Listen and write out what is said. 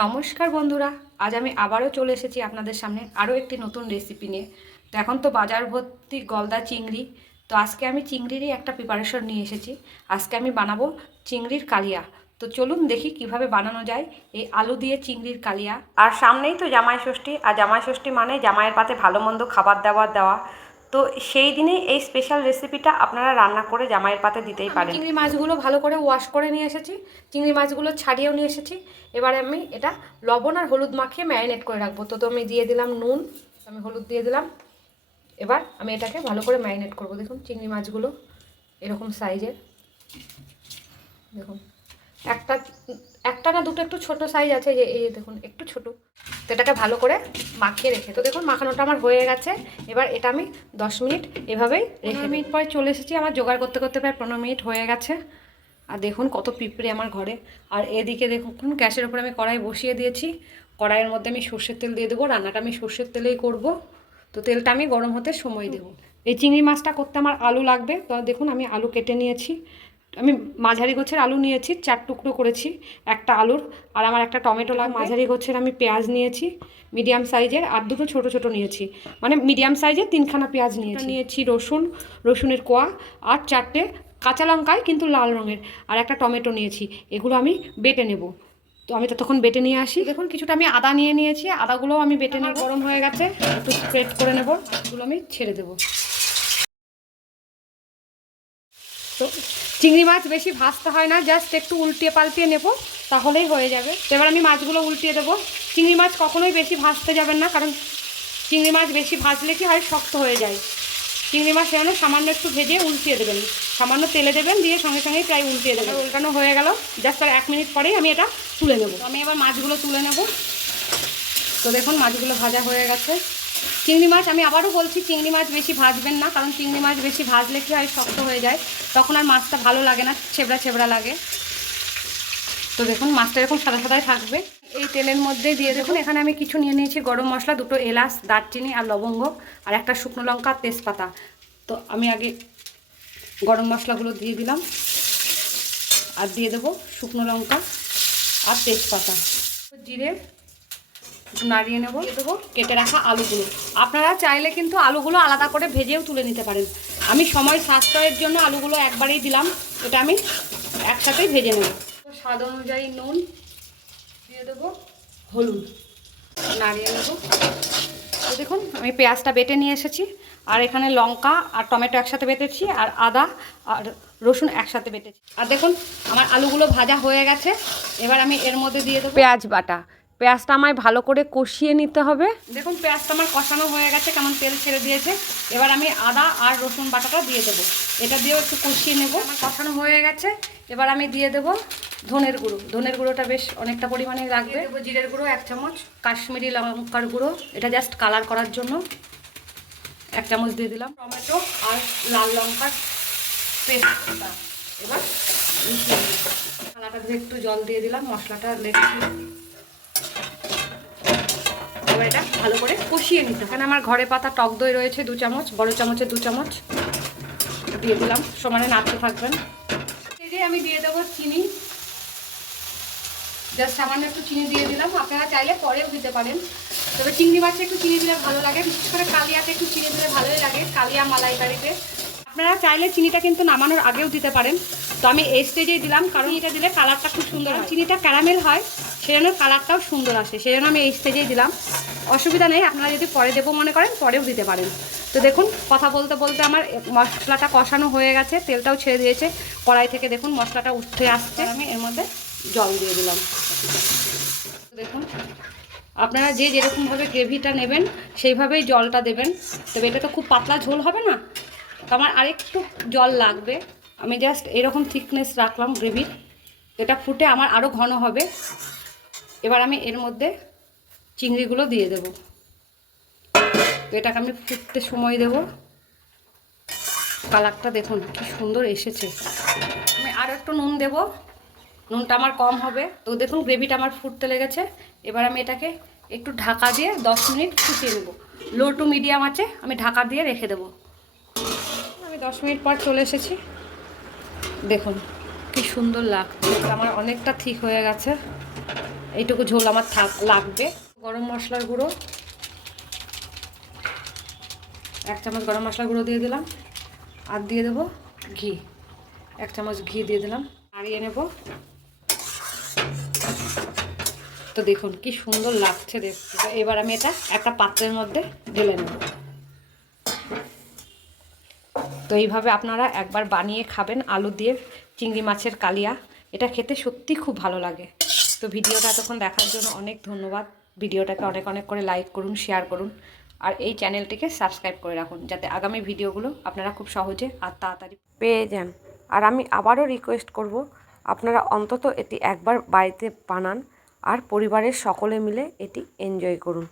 নমস্কার বন্ধুরা, আজ আমি আবারও চলে এসেছি আপনাদের সামনে আরও একটি নতুন রেসিপি নিয়ে। তো এখন তো বাজার ভর্তি গলদা চিংড়ি। তো আজকে আমি চিংড়িরই একটা প্রিপারেশন নিয়ে এসেছি। আজকে আমি বানাবো চিংড়ির কালিয়া। তো চলুন দেখি কিভাবে বানানো যায় এই আলু দিয়ে চিংড়ির কালিয়া। আর সামনেই তো জামাই ষষ্ঠী, আর জামাই ষষ্ঠী মানে জামাইয়ের পাতে ভালো মন্দ খাবার দাবার দেওয়া। তো সেই দিনে এই স্পেশাল রেসিপিটা আপনারা রান্না করে জামাইয়ের পাতে দিতেই পারেন। চিংড়ি মাছগুলো ভালো করে ওয়াশ করে নিয়ে এসেছি, চিংড়ি মাছগুলো ছাড়িয়েও নিয়ে এসেছি। এবারে আমি এটা লবণ আর হলুদ মাখিয়ে ম্যারিনেট করে রাখবো। তো আমি দিয়ে দিলাম নুন, আমি হলুদ দিয়ে দিলাম। এবার আমি এটাকে ভালো করে ম্যারিনেট করবো। দেখুন চিংড়ি মাছগুলো এরকম সাইজের, দেখুন একটা একটা না দুটো একটু ছোট সাইজ আছে, এই দেখুন একটু ছোট। তো এটাকে ভালো করে মাখিয়ে রেখে, তো দেখুন মাখানোটা আমার হয়ে গেছে। এবার এটা আমি 10 মিনিট এভাবেই রেখে, মিনিট পরে চলে এসেছি। আমার জোগাড় করতে করতে প্রায় 15 মিনিট হয়ে গেছে। আর দেখুন কত পিঁপড়ে আমার ঘরে। আর এদিকে দেখুন গ্যাসের উপরে আমি কড়াই বসিয়ে দিয়েছি। কড়াইয়ের মধ্যে আমি সর্ষের তেল দিয়ে দেবো। রান্নাটা আমি সর্ষের তেলেই করব। তো তেলটা আমি গরম হতে সময় দেবো। এই চিংড়ি মাছটা করতে আমার আলু লাগবে। তো দেখুন আমি আলু কেটে নিয়েছি। আমি মাঝারি গোছের আলু নিয়েছি, 4 টুকরো করেছি একটা আলুর। আর আমার একটা টমেটো লাগবে। মাঝারি গোছের আমি পেঁয়াজ নিয়েছি মিডিয়াম সাইজের, আর দুটো ছোট ছোট নিয়েছি, মানে মিডিয়াম সাইজের 3খানা পেঁয়াজ নিয়েছি। রসুনের কোয়া, আর 4টে কাঁচা লঙ্কায় কিন্তু লাল রঙের, আর একটা টমেটো নিয়েছি। এগুলো আমি বেটে নেব। তো আমি ততক্ষণ বেটে নিয়ে আসি। দেখুন কিছুটা আমি আদা নিয়ে নিয়েছি, আদাগুলোও আমি বেটে নেব। গরম হয়ে গেছে, একটু স্প্রেড করে নেব। এগুলো আমি ছেড়ে দেবো। তো চিংড়ি মাছ বেশি ভাজতে হয় না, জাস্ট একটু উল্টিয়ে পাল্টিয়ে নেব, তাহলেই হয়ে যাবে। তো এবার আমি মাছগুলো উল্টিয়ে দেবো। চিংড়ি মাছ কখনোই বেশি ভাজতে যাবেন না, কারণ চিংড়ি মাছ বেশি ভাজলে কি হয়, শক্ত হয়ে যায়। চিংড়ি মাছ যেন সামান্য একটু ভেজে উল্টিয়ে দেবেন, সামান্য তেলে দেবেন, দিয়ে সঙ্গে সঙ্গেই প্রায় উল্টিয়ে দেবেন। উল্টানো হয়ে গেল, জাস্ট আর 1 মিনিট পরেই আমি এটা তুলে নেব। আমি এবার মাছগুলো তুলে নেব। তো দেখুন মাছগুলো ভাজা হয়ে গেছে। চিংড়ি মাছ আমি আবারও বলছি, চিংড়ি মাছ বেশি ভাজবেন না, কারণ চিংড়ি মাছ বেশি ভাজলে কি হয়, শক্ত হয়ে যায়, তখন আর মাছটা ভালো লাগে না, ছেবড়া ছেবড়া লাগে। তো দেখুন মাছটা এরকম সাদা সাদাই থাকবে। এই তেলের মধ্যে দিয়ে দেখুন এখানে আমি কিছু নিয়ে নিয়েছি গরম মশলা, 2টো এলাচ, দারচিনি আর লবঙ্গ, আর একটা শুকনো লঙ্কা, তেজপাতা। তো আমি আগে গরম মশলাগুলো দিয়ে দিলাম, আর দিয়ে দেবো শুকনো লঙ্কা আর তেজপাতা, জিরে নাড়িয়ে নেবো। দিয়ে দেবো কেটে রাখা আলুগুলো। আপনারা চাইলে কিন্তু আলুগুলো আলাদা করে ভেজেও তুলে নিতে পারেন। আমি সময় সাশ্রয়ের জন্য আলুগুলো একবারেই দিলাম, এটা আমি একসাথেই ভেজে নেব। স্বাদ অনুযায়ী নুন দিয়ে দেবো, হলুদ নাড়িয়ে নেব। তো দেখুন আমি পেঁয়াজটা বেটে নিয়ে এসেছি, আর এখানে লঙ্কা আর টমেটো একসাথে বেটেছি, আর আদা আর রসুন একসাথে বেটেছি। আর দেখুন আমার আলুগুলো ভাজা হয়ে গেছে। এবার আমি এর মধ্যে দিয়ে দেবো পেঁয়াজ বাটা। পেঁয়াজটা আমায় ভালো করে কষিয়ে নিতে হবে। দেখুন পেঁয়াজটা আমার কষানো হয়ে গেছে, কেমন তেল ছেড়ে দিয়েছে। এবার আমি আদা আর রসুন বাটাটা দিয়ে দেবো। এটা দিয়েও একটু কষিয়ে নেব। আমার কষানো হয়ে গেছে। এবার আমি দিয়ে দেবো ধনের গুঁড়ো। ধনের গুঁড়োটা বেশ অনেকটা পরিমাণে লাগবে। দেবো জিরের গুঁড়ো 1 চামচ, কাশ্মীরি লঙ্কার গুঁড়ো, এটা জাস্ট কালার করার জন্য 1 চামচ দিয়ে দিলাম। টমেটো আর লাল লঙ্কার পেস্টটা এবার মিশিয়ে দিলাম। থালাটা ধুয়ে একটু জল দিয়ে দিলাম, মশলাটা লেগেছিল। এবার এটা ভালো করে কষিয়ে নিতে। এখানে আমার ঘরে পাতা টক দই রয়েছে 2 চামচ, বড় চামচে 2 চামচ দিয়ে দিলাম। সমানে নাড়তে থাকবেন। এই যে আমি দিয়ে দেবো চিনি, জাস্ট সামান্য একটু চিনি দিয়ে দিলাম। আপনারা চাইলে পরেও দিতে পারেন, তবে চিংড়ি মাছে একটু চিনি দিলে ভালো লাগে, বিশেষ করে কালিয়াতে একটু চিনি দিলে ভালোই লাগে, কালিয়া মালাইকারিতে। আপনারা চাইলে চিনিটা কিন্তু নামানোর আগেও দিতে পারেন। তো আমি এই স্টেজেই দিলাম, কারণ এটা দিলে কালারটা খুব সুন্দর হয়। চিনিটা ক্যারামেল হয়, সেজন্য কালারটাও সুন্দর আসে, সেজন্য আমি এই স্টেজেই দিলাম। অসুবিধা নেই, আপনারা যদি পরে দেবো মনে করেন পরেও দিতে পারেন। তো দেখুন কথা বলতে বলতে আমার মশলাটা কষানো হয়ে গেছে, তেলটাও ছেড়ে দিয়েছে কড়াই থেকে। দেখুন মশলাটা উঠে আসছে। আমি এর মধ্যে জল দিয়ে দিলাম। দেখুন আপনারা যে যেরকমভাবে গ্রেভিটা নেবেন সেইভাবেই জলটা দেবেন। তবে এটা তো খুব পাতলা ঝোল হবে না, তো আমার আরেকটু জল লাগবে। আমি জাস্ট এরকম থিকনেস রাখলাম গ্রেভির, এটা ফুটে আমার আরও ঘন হবে। এবার আমি এর মধ্যে চিংড়িগুলো দিয়ে দেব। তো এটাকে আমি ফুটতে সময় দেব। কালারটা দেখুন কি সুন্দর এসেছে। আমি আরও একটু নুন দেব, নুনটা আমার কম হবে। তো দেখুন গ্রেভিটা আমার ফুটতে লেগেছে। এবার আমি এটাকে একটু ঢাকা দিয়ে 10 মিনিট ফুটিয়ে নেব। লো টু মিডিয়াম আছে আমি ঢাকা দিয়ে রেখে দেবো। আমি 10 মিনিট পর চলে এসেছি। দেখুন কি সুন্দর লাগছে, আমার অনেকটা ঠিক হয়ে গেছে। এইটুকু ঝোল আমার লাগবে। গরম মশলার গুঁড়ো 1 চামচ গরম মশলার গুঁড়ো দিয়ে দিলাম, আর দিয়ে দেবো ঘি, 1 চামচ ঘি দিয়ে দিলাম, নাড়িয়ে নেব। তো দেখুন কি সুন্দর লাগছে দেখতে। এবার আমি এটা একটা পাত্রের মধ্যে ঢেলে নেব। তো এইভাবে আপনারা একবার বানিয়ে খাবেন আলু দিয়ে চিংড়ি মাছের কালিয়া। এটা খেতে সত্যি খুব ভালো লাগে। তো ভিডিওটা এতক্ষণ দেখার জন্য অনেক ধন্যবাদ। ভিডিওটাকে অনেক অনেক করে লাইক করুন, শেয়ার করুন, আর এই চ্যানেলটিকে সাবস্ক্রাইব করে রাখুন, যাতে আগামী ভিডিওগুলো আপনারা খুব সহজে আর তাড়াতাড়ি পেয়ে যান। আর আমি আবারও রিকোয়েস্ট করব, আপনারা অন্তত এটি একবার বাড়িতে বানান আর পরিবারের সকলে মিলে এটি এনজয় করুন।